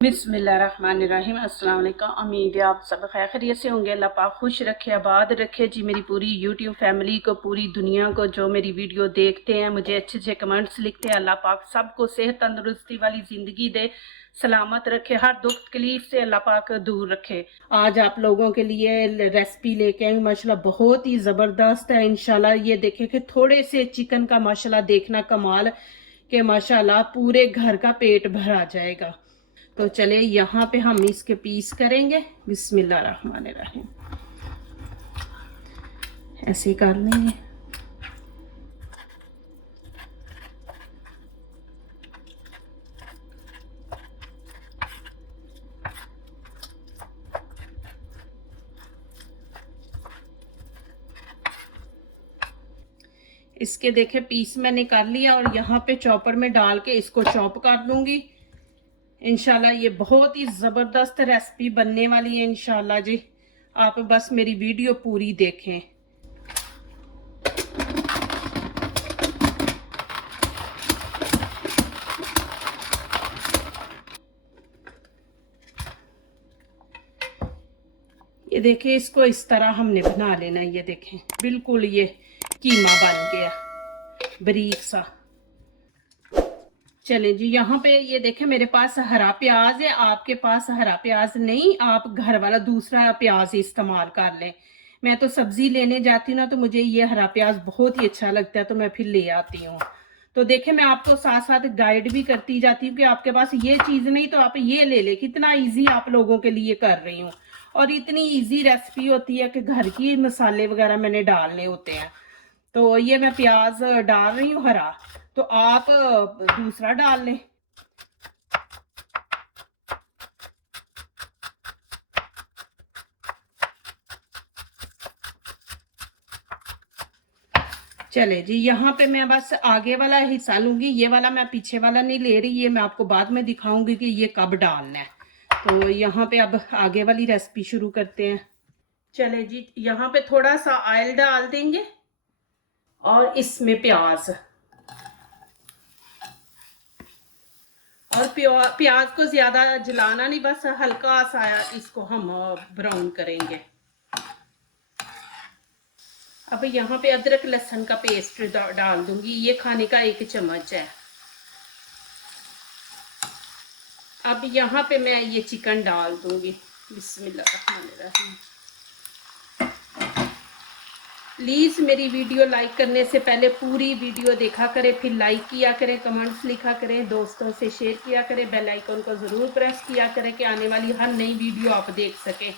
बिस्मिल्लाहिर्रहमानिर्रहीम। अस्सलाम वालेकुम। उम्मीद है आप सब खैरियत से होंगे। अल्लाह पाक खुश रखे, आबाद रखे जी मेरी पूरी यूट्यूब फैमिली को, पूरी दुनिया को। जो मेरी वीडियो देखते हैं, मुझे अच्छे अच्छे कमेंट्स लिखते हैं, अल्लाह पाक सबको सेहत तंदुरुस्ती वाली ज़िंदगी दे, सलामत रखे, हर दुख तकलीफ से अल्लाह पाक दूर रखे। आज आप लोगों के लिए रेसिपी लेके आई माशाल्लाह, बहुत ही ज़बरदस्त है। इंशाल्लाह ये देखें कि थोड़े से चिकन का माशाल्लाह देखना कमाल के माशाल्लाह पूरे घर का पेट भरा जाएगा। तो चले यहाँ पे हम इसके पीस करेंगे। बिस्मिल्लाहिर्रहमानिर्रहीम, ऐसे कर लेंगे। इसके देखे पीस मैंने कर लिया और यहाँ पे चॉपर में डाल के इसको चॉप कर लूंगी। इंशाल्लाह ये बहुत ही ज़बरदस्त रेसिपी बनने वाली है इंशाल्लाह जी। आप बस मेरी वीडियो पूरी देखें। ये देखें, इसको इस तरह हमने बना लेना। ये देखें, बिल्कुल ये कीमा बन गया बारीक सा। चले जी, यहाँ पे ये देखें मेरे पास हरा प्याज है। आपके पास हरा प्याज नहीं, आप घर वाला दूसरा प्याज इस्तेमाल कर लें। मैं तो सब्जी लेने जाती हूँ ना, तो मुझे ये हरा प्याज बहुत ही अच्छा लगता है, तो मैं फिर ले आती हूँ। तो देखें, मैं आपको साथ साथ गाइड भी करती जाती हूँ कि आपके पास ये चीज़ नहीं तो आप ये ले ले। कितना ईजी आप लोगों के लिए कर रही हूँ, और इतनी ईजी रेसिपी होती है कि घर की मसाले वगैरह मैंने डालने होते हैं। तो ये मैं प्याज डाल रही हूँ हरा, तो आप दूसरा डाल लें। चले जी, यहाँ पे मैं बस आगे वाला हिस्सा लूंगी। ये वाला मैं पीछे वाला नहीं ले रही, ये मैं आपको बाद में दिखाऊंगी कि ये कब डालना है। तो यहाँ पे अब आगे वाली रेसिपी शुरू करते हैं। चले जी, यहाँ पे थोड़ा सा ऑयल डाल देंगे और इसमें प्याज, और प्याज को ज्यादा जलाना नहीं, बस हल्का सा इसको हम ब्राउन करेंगे। अब यहाँ पे अदरक लहसुन का पेस्ट डाल दूंगी। ये खाने का 1 चम्मच है। अब यहाँ पे मैं ये चिकन डाल दूंगी। बिस्मिल्लाहिर्रहमानिर्रहीम। प्लीज़ मेरी वीडियो लाइक करने से पहले पूरी वीडियो देखा करें, फिर लाइक किया करें, कमेंट्स लिखा करें, दोस्तों से शेयर किया करें, बेल आइकन को ज़रूर प्रेस किया करें कि आने वाली हर नई वीडियो आप देख सकें।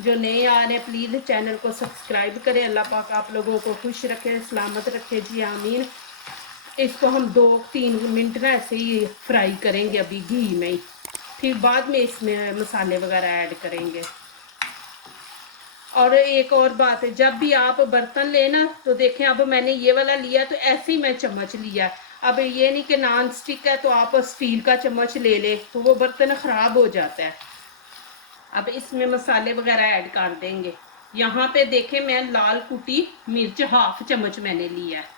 जो नए आ रहे हैं प्लीज़ चैनल को सब्सक्राइब करें। अल्लाह पाक आप लोगों को खुश रखे, सलामत रखे जी, आमीन। इसको हम 2-3 मिनट ना ऐसे ही फ्राई करेंगे अभी घी में ही, फिर बाद में इसमें मसाले वगैरह ऐड करेंगे। और एक और बात है, जब भी आप बर्तन लेना तो देखें, अब मैंने ये वाला लिया तो ऐसे ही मैं चम्मच लिया। अब ये नहीं कि नॉन स्टिक है तो आप स्टील का चम्मच ले ले, तो वो बर्तन ख़राब हो जाता है। अब इसमें मसाले वगैरह ऐड कर देंगे। यहाँ पे देखें, मैं लाल कुटी मिर्च 1/2 चम्मच मैंने लिया है,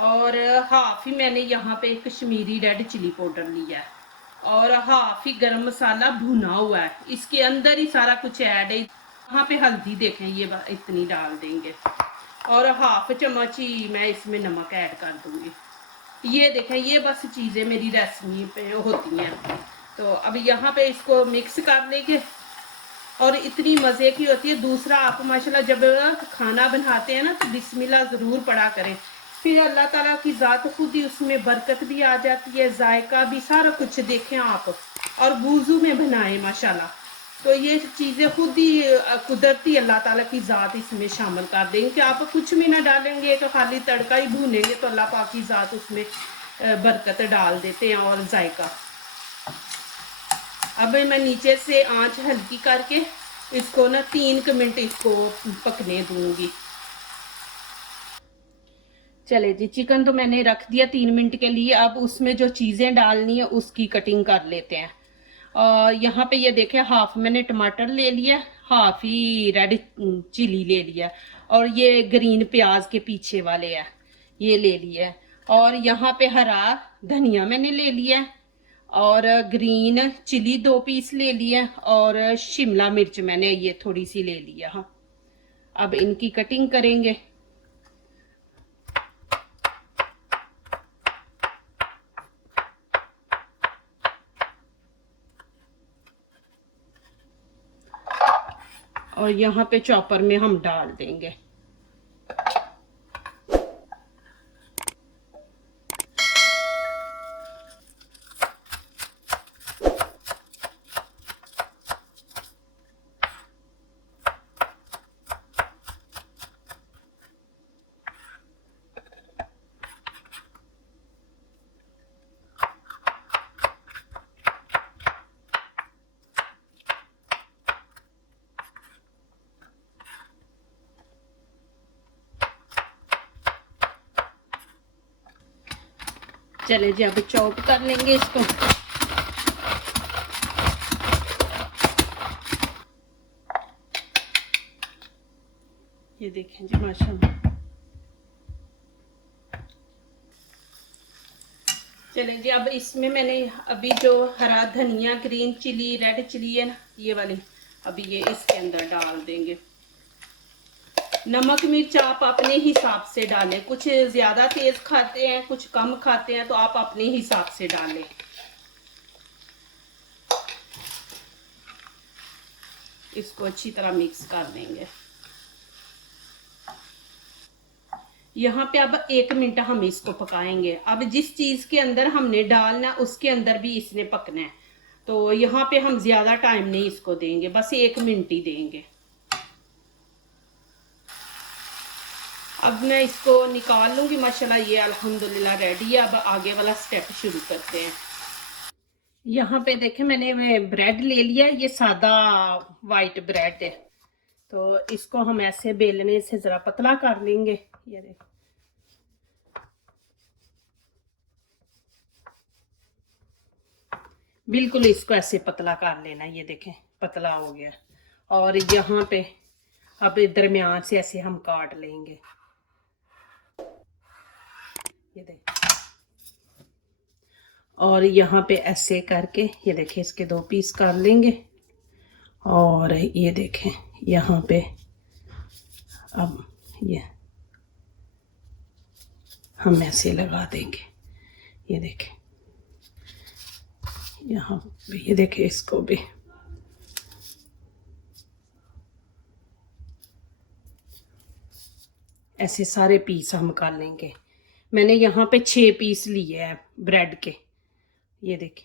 और हाफ ही मैंने यहाँ पे कश्मीरी रेड चिली पाउडर लिया है, और हाफ ही गरम मसाला भुना हुआ है। इसके अंदर ही सारा कुछ ऐड है। यहाँ पे हल्दी देखें, ये इतनी डाल देंगे, और 1/2 चम्मच ही मैं इसमें नमक ऐड कर दूंगी। ये देखें, ये बस चीज़ें मेरी रेसिपी पे होती हैं। तो अब यहाँ पे इसको मिक्स कर लेंगे, और इतनी मज़े की होती है। दूसरा, आप माशाल्लाह जब खाना बनाते हैं ना तो बिस्मिल्लाह ज़रूर पढ़ा करें, फिर अल्लाह ताला की ज़ात खुद ही उसमें बरकत भी आ जाती है, जायका भी, सारा कुछ देखें आप। और वुज़ू में बनाएं माशाल्लाह, तो ये चीज़ें खुद ही कुदरती अल्लाह ताला की ज़ात इसमें शामिल कर देंगे कि आप कुछ भी ना डालेंगे, तो खाली तड़का ही भूनेंगे तो अल्लाह पाक की ज़ात उसमें बरकत डाल देते हैं और जायका। अब मैं नीचे से आंच हल्की करके इसको ना 3 मिनट इसको पकने दूंगी। चले जी, चिकन तो मैंने रख दिया 3 मिनट के लिए। अब उसमें जो चीज़ें डालनी है उसकी कटिंग कर लेते हैं। और यहाँ पे ये देखें, हाफ मैंने टमाटर ले लिया, हाफ ही रेड चिली ले लिया, और ये ग्रीन प्याज के पीछे वाले है, ये ले लिया। और यहाँ पे हरा धनिया मैंने ले लिया, और ग्रीन चिली 2 पीस ले लिया, और शिमला मिर्च मैंने ये थोड़ी सी ले लिया। हाँ, अब इनकी कटिंग करेंगे। और यहाँ पे चॉपर में हम डाल देंगे। चले जी, अब चॉप कर लेंगे इसको। ये देखें जी, माशाल्लाह। चलें जी, अब इसमें मैंने अभी जो हरा धनिया, ग्रीन चिली, रेड चिली है ना, ये वाली, अभी ये इसके अंदर डाल देंगे। नमक मिर्च आप अपने हिसाब से डालें, कुछ ज़्यादा तेज़ खाते हैं, कुछ कम खाते हैं, तो आप अपने हिसाब से डालें। इसको अच्छी तरह मिक्स कर देंगे। यहाँ पे अब 1 मिनट हम इसको पकाएंगे। अब जिस चीज़ के अंदर हमने डालना उसके अंदर भी इसने पकना है, तो यहाँ पे हम ज़्यादा टाइम नहीं इसको देंगे, बस 1 मिनट ही देंगे। अब मैं इसको निकाल लूँगी। माशाल्लाह ये अल्हम्दुलिल्लाह रेडी है। अब आगे वाला स्टेप शुरू करते हैं। यहाँ पे देखें, मैंने ब्रेड ले लिया, ये सादा वाइट ब्रेड है, तो इसको हम ऐसे बेलने से ज़रा पतला कर लेंगे। ये देखें, बिल्कुल इसको ऐसे पतला कर लेना। ये देखें, पतला हो गया। और यहाँ पे अब दरमियान से ऐसे हम काट लेंगे। ये देखें, और यहाँ पे ऐसे करके ये देखें, इसके 2 पीस कर लेंगे। और ये देखें, यहाँ पे अब ये हम ऐसे लगा देंगे। ये देखें, यहाँ पे ये देखें, इसको भी ऐसे सारे पीस हम कर लेंगे। मैंने यहाँ पे 6 पीस लिए हैं ब्रेड के। ये देखें,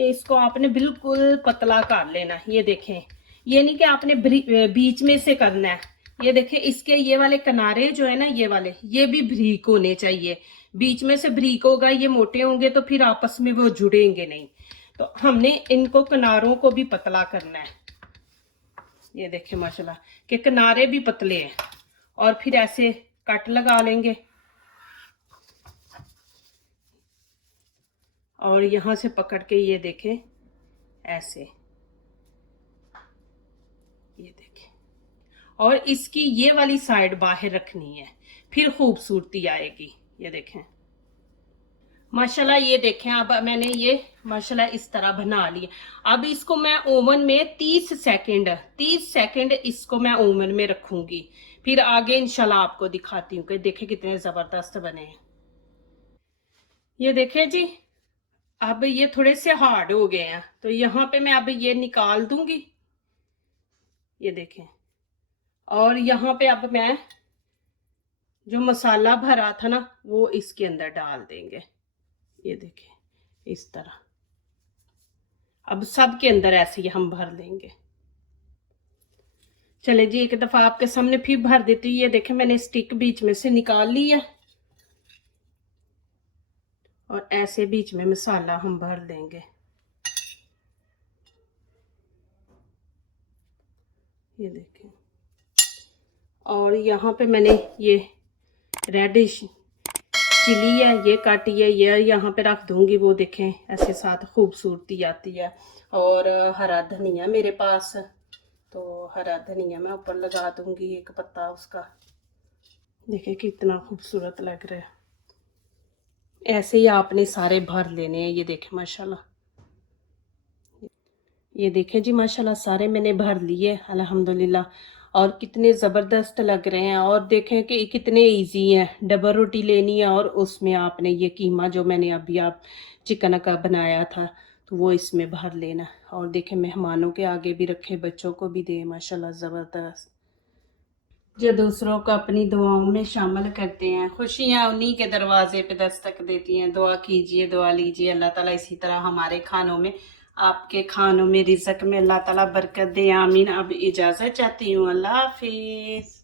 इसको आपने बिल्कुल पतला कर लेना। ये देखें, ये नहीं कि आपने बीच में से करना है। ये देखें, इसके ये वाले किनारे जो है ना, ये वाले, ये भी बारीक होने चाहिए। बीच में से बारीक होगा, ये मोटे होंगे तो फिर आपस में वो जुड़ेंगे नहीं। तो हमने इनको किनारों को भी पतला करना है। ये देखें माशाल्लाह कि किनारे भी पतले हैं। और फिर ऐसे कट लगा लेंगे, और यहाँ से पकड़ के ये देखें ऐसे, ये देखें। और इसकी ये वाली साइड बाहर रखनी है, फिर खूबसूरती आएगी। ये देखें माशाल्लाह। ये देखें, अब मैंने ये माशाल्लाह इस तरह बना लिया। अब इसको मैं ओवन में 30 सेकंड इसको मैं ओवन में रखूंगी। फिर आगे इंशाल्लाह आपको दिखाती हूँ कि देखें कितने ज़बरदस्त बने हैं। ये देखें जी, अब ये थोड़े से हार्ड हो गए हैं, तो यहाँ पे मैं अब ये निकाल दूंगी। ये देखें, और यहाँ पे अब मैं जो मसाला भरा था ना, वो इसके अंदर डाल देंगे। ये देखें, इस तरह अब सब के अंदर ऐसे ही हम भर देंगे। चले जी, एक दफा आपके सामने फिर भर देती हूँ। ये देखें, मैंने स्टिक बीच में से निकाल ली है, और ऐसे बीच में मसाला हम भर देंगे। ये देखें, और यहाँ पे मैंने ये रेडिश चिली है, ये काटी है, ये यहाँ पे रख दूंगी। वो देखें ऐसे साथ खूबसूरती आती है। और हरा धनिया मेरे पास, तो हरा धनिया मैं ऊपर लगा दूंगी, एक पत्ता उसका। देखें कितना खूबसूरत लग रहा है। ऐसे ही आपने सारे भर लेने हैं। ये देखें माशाल्लाह, ये देखें जी माशाल्लाह सारे मैंने भर लिए अल्हम्दुलिल्लाह। और कितने ज़बरदस्त लग रहे हैं। और देखें कि कितने इजी हैं। डबल रोटी लेनी है और उसमें आपने ये कीमा जो मैंने अभी आप चिकन का बनाया था तो वो इसमें भर लेना। और देखें मेहमानों के आगे भी रखे, बच्चों को भी दे, माशाल्लाह ज़बरदस्त। जो दूसरों को अपनी दुआओं में शामिल करते हैं, खुशियाँ उन्हीं के दरवाजे पे दस्तक देती हैं। दुआ कीजिए, दुआ लीजिए, अल्लाह ताला इसी तरह हमारे खानों में, आपके खानों में, रिज़्क में अल्लाह ताला बरकत दे। आमीन। अब इजाज़त चाहती हूँ, अल्लाह हाफिज़।